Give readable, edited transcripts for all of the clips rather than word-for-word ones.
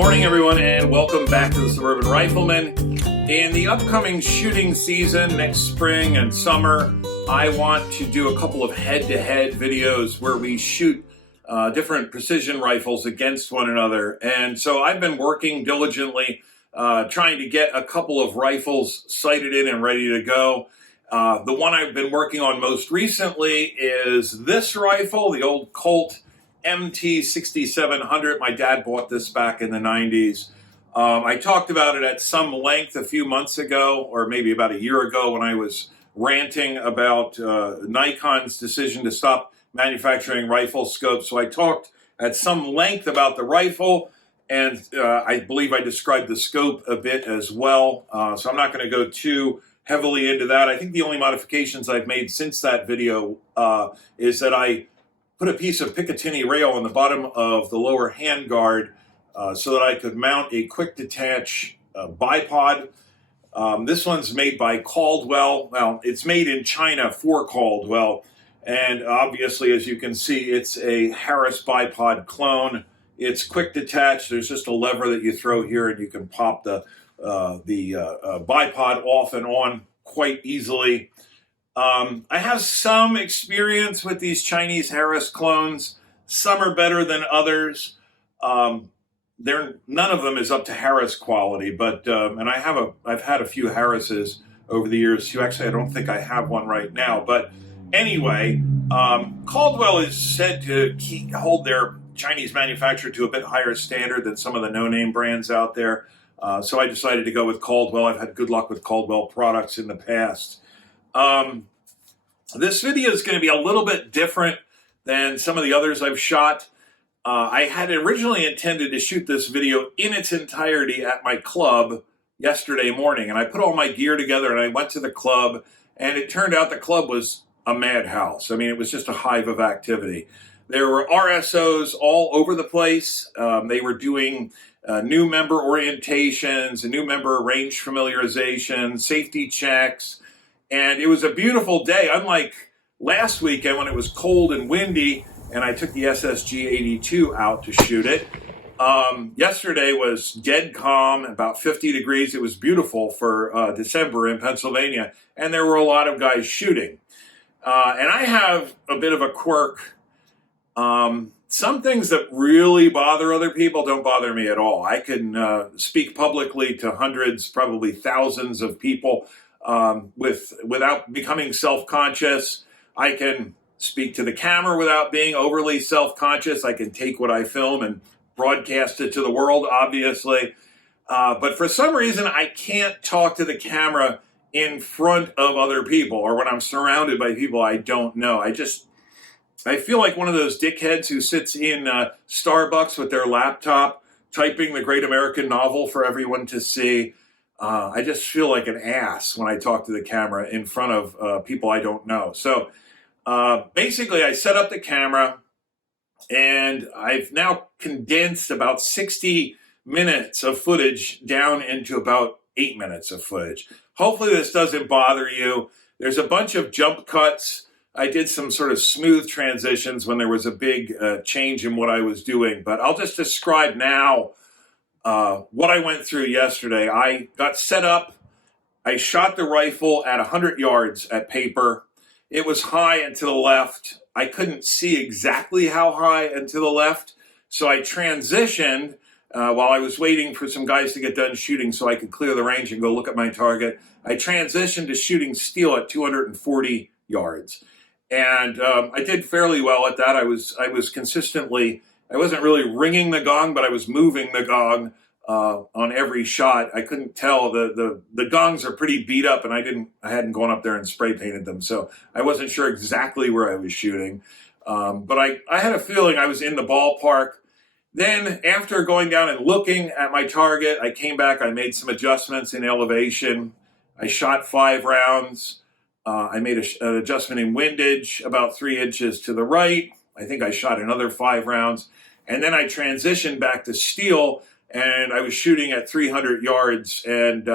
morning, everyone, and welcome back to the Suburban Rifleman. In the upcoming shooting season next spring and summer, I want to do a couple of head-to-head videos where we shoot different precision rifles against one another. And so I've been working diligently trying to get a couple of rifles sighted in and ready to go. The one I've been working on most recently is this rifle, the old Colt MT6700. My dad bought this back in the 90s. I talked about it at some length a few months ago, or maybe about a year ago, when I was ranting about Nikon's decision to stop manufacturing rifle scopes. So I talked at some length about the rifle, and I believe I described the scope a bit as well. So I'm not going to go too heavily into that. I think the only modifications I've made since that video is that I put a piece of Picatinny rail on the bottom of the lower handguard so that I could mount a quick detach bipod. This one's made by Caldwell. Well, it's made in China for Caldwell. And obviously, as you can see, it's a Harris bipod clone. It's quick detach. There's just a lever that you throw here and you can pop the bipod off and on quite easily. I have some experience with these Chinese Harris clones. Some are better than others. None of them is up to Harris quality, but and I've had a few Harrises over the years. Actually, I don't think I have one right now. But anyway, Caldwell is said to hold their Chinese manufacturer to a bit higher standard than some of the no-name brands out there. So I decided to go with Caldwell. I've had good luck with Caldwell products in the past. This video is going to be a little bit different than some of the others I've shot. I had originally intended to shoot this video in its entirety at my club yesterday morning, and I put all my gear together and I went to the club, and it turned out the club was a madhouse. I mean, it was just a hive of activity. There were RSOs all over the place. They were doing new member orientations, new member range familiarization, safety checks. And it was a beautiful day, unlike last weekend when it was cold and windy, and I took the SSG-82 out to shoot it. Yesterday was dead calm, about 50 degrees. It was beautiful for December in Pennsylvania, and there were a lot of guys shooting. And I have a bit of a quirk. Some things that really bother other people don't bother me at all. I can speak publicly to hundreds, probably thousands of people without becoming self-conscious. I can speak to the camera without being overly self-conscious. I can take what I film and broadcast it to the world, obviously. But for some reason, I can't talk to the camera in front of other people or when I'm surrounded by people I don't know. I feel like one of those dickheads who sits in Starbucks with their laptop typing the great American novel for everyone to see. I just feel like an ass when I talk to the camera in front of people I don't know. So basically, I set up the camera, and I've now condensed about 60 minutes of footage down into about 8 minutes of footage. Hopefully this doesn't bother you. There's a bunch of jump cuts. I did some sort of smooth transitions when there was a big change in what I was doing, but I'll just describe now what I went through yesterday. I got set up. I shot the rifle at 100 yards at paper. It was high and to the left. I couldn't see exactly how high and to the left, so I transitioned while I was waiting for some guys to get done shooting so I could clear the range and go look at my target. I transitioned to shooting steel at 240 yards. And I did fairly well at that. I was consistently, I wasn't really ringing the gong, but I was moving the gong on every shot. I couldn't tell. The gongs are pretty beat up, and I hadn't gone up there and spray painted them, so I wasn't sure exactly where I was shooting. But I had a feeling I was in the ballpark. Then after going down and looking at my target, I came back, I made some adjustments in elevation. I shot 5 rounds. I made an adjustment in windage about 3 inches to the right. I think I shot another 5 rounds. And then I transitioned back to steel, and I was shooting at 300 yards and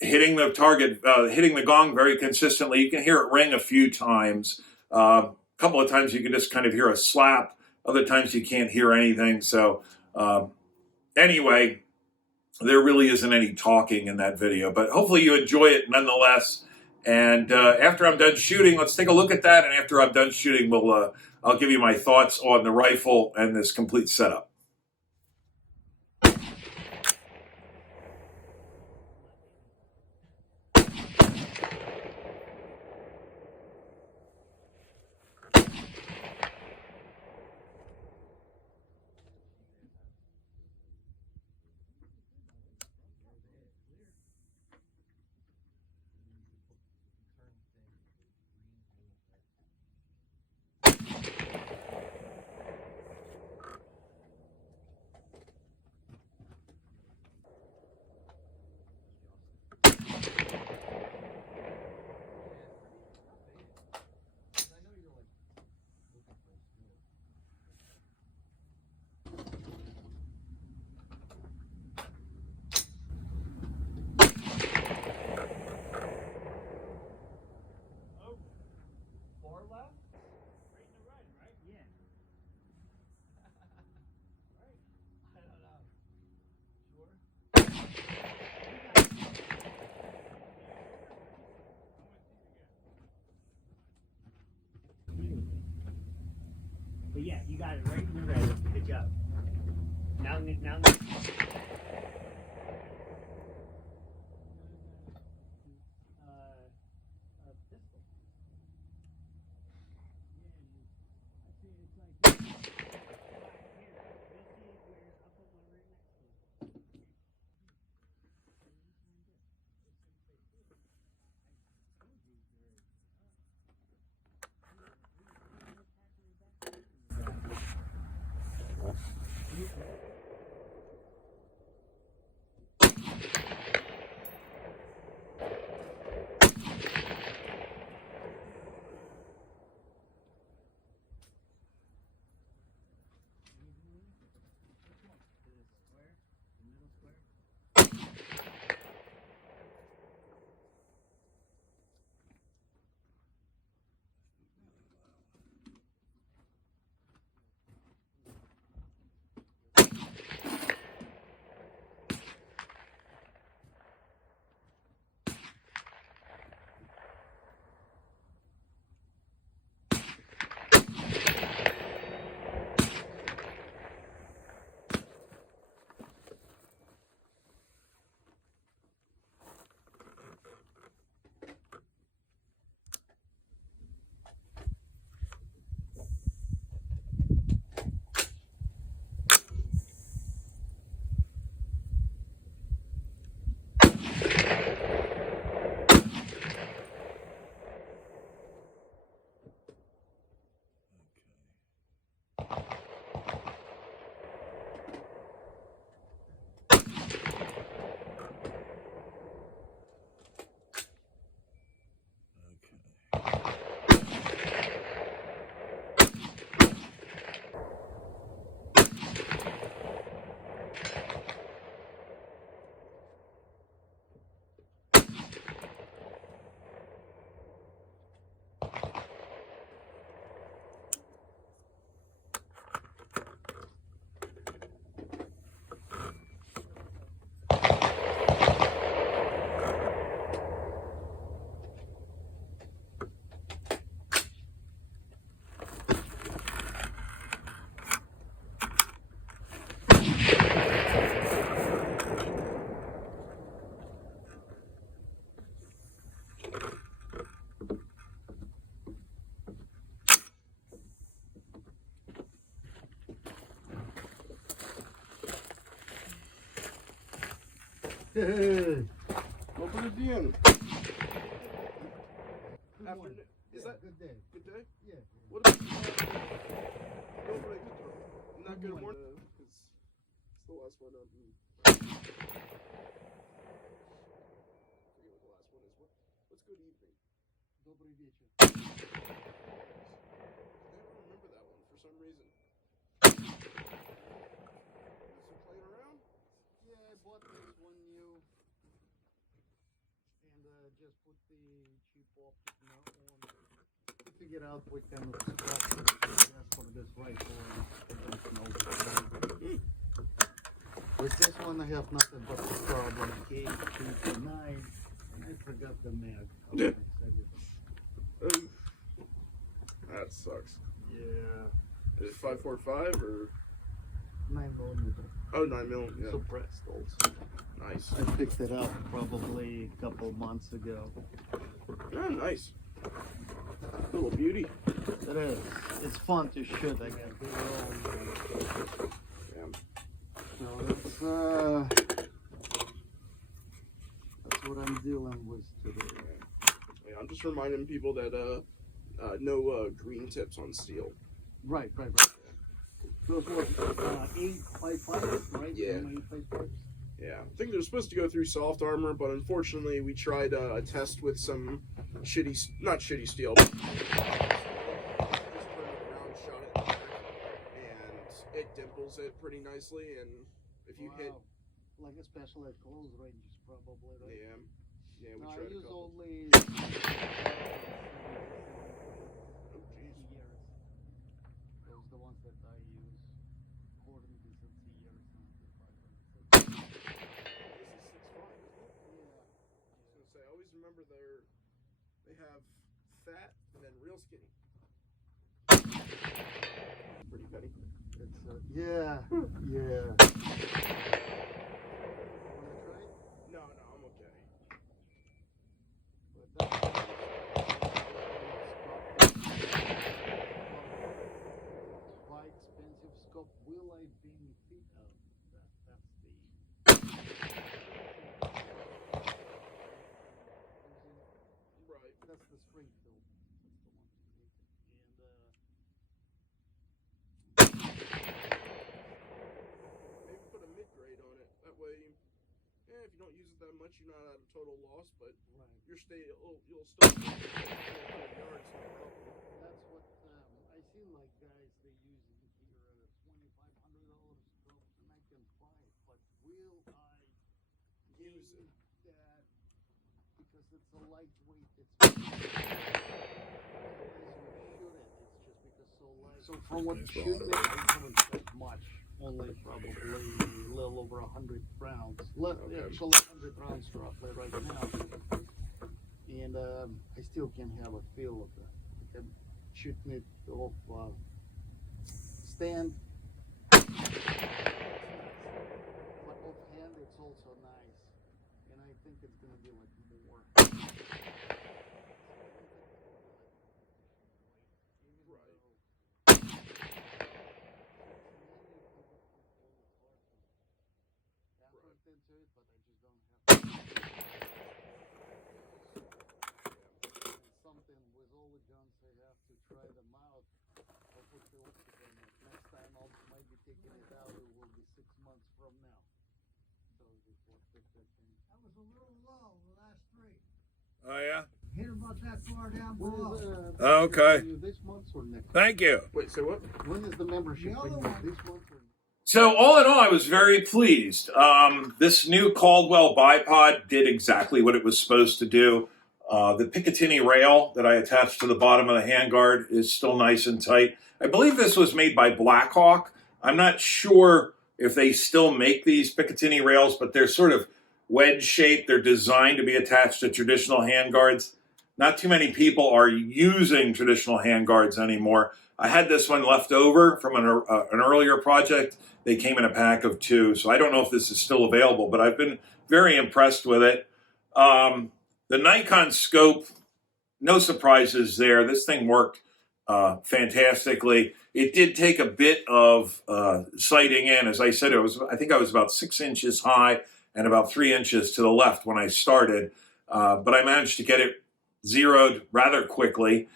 hitting the target, hitting the gong very consistently. You can hear it ring a few times. A couple of times you can just kind of hear a slap. Other times you can't hear anything. So Anyway, there really isn't any talking in that video, but hopefully you enjoy it nonetheless. And after I'm done shooting, let's take a look at that. And after I'm done shooting, I'll give you my thoughts on the rifle and this complete setup. But yeah, you got it right in the red. Good job. Now. Pistol. Open it in. Is that good day? Good day? Yeah. What is not good morning? Because it's the last one. I forget what the last one is. What's good evening? Добрый вечер. I don't remember that one for some reason. So playing around? Yeah, I bought this one new. And just put the cheap optic now on. To figure out what kind of structure to for this rifle. With this one, I have nothing but the problem. K229, and I forgot the mag. Yeah. That sucks. Yeah. Is it 545 or? 9mm. Oh, 9mm. Yeah. Suppressed also. Nice. I picked it up probably a couple months ago. Oh, nice. Little beauty. It is. It's fun to shoot. I got big roll. So that's what I'm dealing with today. Yeah, I'm just reminding people that no green tips on steel. Right. Those were 855, right? Yeah. 855. Yeah, I think they're supposed to go through soft armor, but unfortunately we tried a test with some not shitty steel, but just turned it around, shot it in the back, and it dimples it pretty nicely, and if you hit... Like especially at close ranges probably, right? Yeah, we No, I tried a use couple. only Oh, jeez. years. Those the ones that I use. According to the years. This is 6.5, isn't it? Yeah. I was gonna say, I always remember they have fat and then real skinny. Pretty petty. It's yeah. Wanna try? No, I'm okay. But that's why expensive scope will I benefit of that? That's the Right. that's the Springfield. That's the one to make it. Maybe put a mid-grade on it. That way, if you don't use it that much, you're not at a total loss, but Right. you'll still yards. That's what I see. Like guys, they use it here at $2,500 scopes, and I can buy it. But will I Use it. that because it's a lightweight? It's as you shoot it. It's just because so light. So from what shooting, I haven't shot much. Only probably a little over 100 rounds. Okay. Actually, 100 rounds roughly right now. And I still can have a feel of that. I'm shooting it off stand. But offhand, it's also nice. And I think it's going to be like more. Into it, but I just don't have something with all the guns. I have to try them out. I'll put the optic on it. Next time I might be taking it out. It will be 6 months from now. So before that was a little low the last 3. Oh, yeah? Hit about that far down When below. Oh, okay. this month or next? Thank you. Wait, say what? When is the membership? The other renewed? one. This month or next? So all in all, I was very pleased. This new Caldwell bipod did exactly what it was supposed to do. The Picatinny rail that I attached to the bottom of the handguard is still nice and tight. I believe this was made by Blackhawk. I'm not sure if they still make these Picatinny rails, but they're sort of wedge shaped. They're designed to be attached to traditional handguards. Not too many people are using traditional handguards anymore. I had this one left over from an earlier project. They came in a pack of 2, so I don't know if this is still available, but I've been very impressed with it. The Nikon scope, no surprises there. This thing worked fantastically. It did take a bit of sighting in. As I said, I think I was about 6 inches high and about 3 inches to the left when I started, but I managed to get it zeroed rather quickly.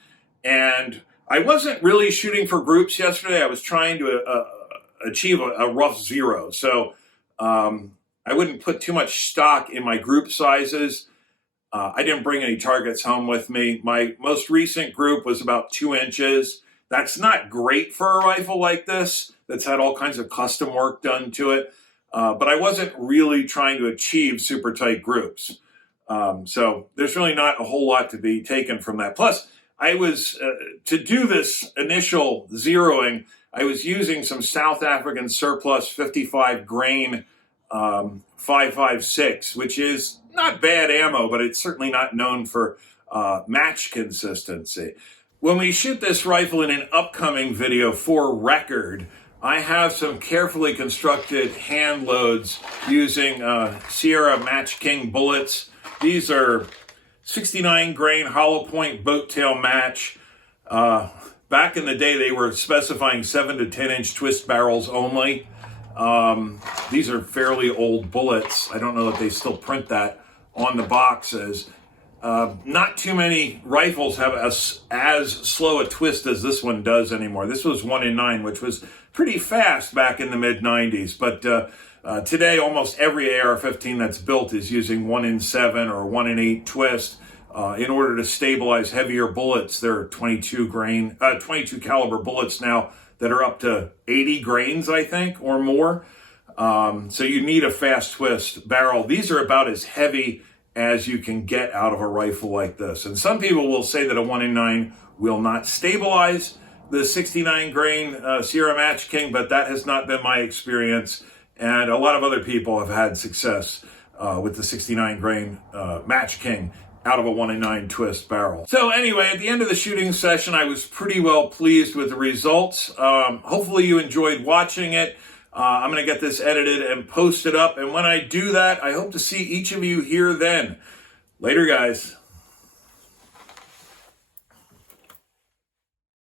And I wasn't really shooting for groups yesterday. I was trying to achieve a rough zero. So I wouldn't put too much stock in my group sizes. I didn't bring any targets home with me. My most recent group was about 2 inches. That's not great for a rifle like this that's had all kinds of custom work done to it. But I wasn't really trying to achieve super tight groups. So there's really not a whole lot to be taken from that. Plus, I was, to do this initial zeroing, I was using some South African surplus 55 grain 5.56, which is not bad ammo, but it's certainly not known for match consistency. When we shoot this rifle in an upcoming video for record, I have some carefully constructed hand loads using Sierra Match King bullets. These are 69 grain hollow point boat tail match. Back in the day, they were specifying 7 to 10 inch twist barrels only. These are fairly old bullets. I don't know if they still print that on the boxes. Not too many rifles have as slow a twist as this one does anymore. This was 1 in 9, which was pretty fast back in the mid-90s. But today, almost every AR-15 that's built is using 1 in 7 or 1 in 8 twist in order to stabilize heavier bullets. There are 22 caliber bullets now that are up to 80 grains, I think, or more. So you need a fast twist barrel. These are about as heavy as you can get out of a rifle like this. And some people will say that a 1 in 9 will not stabilize the 69 grain Sierra Match King, but that has not been my experience. And a lot of other people have had success with the 69 grain Match King out of a 1 in 9 twist barrel. So anyway, at the end of the shooting session, I was pretty well pleased with the results. Hopefully you enjoyed watching it. I'm going to get this edited and posted up. And when I do that, I hope to see each of you here then. Later, guys.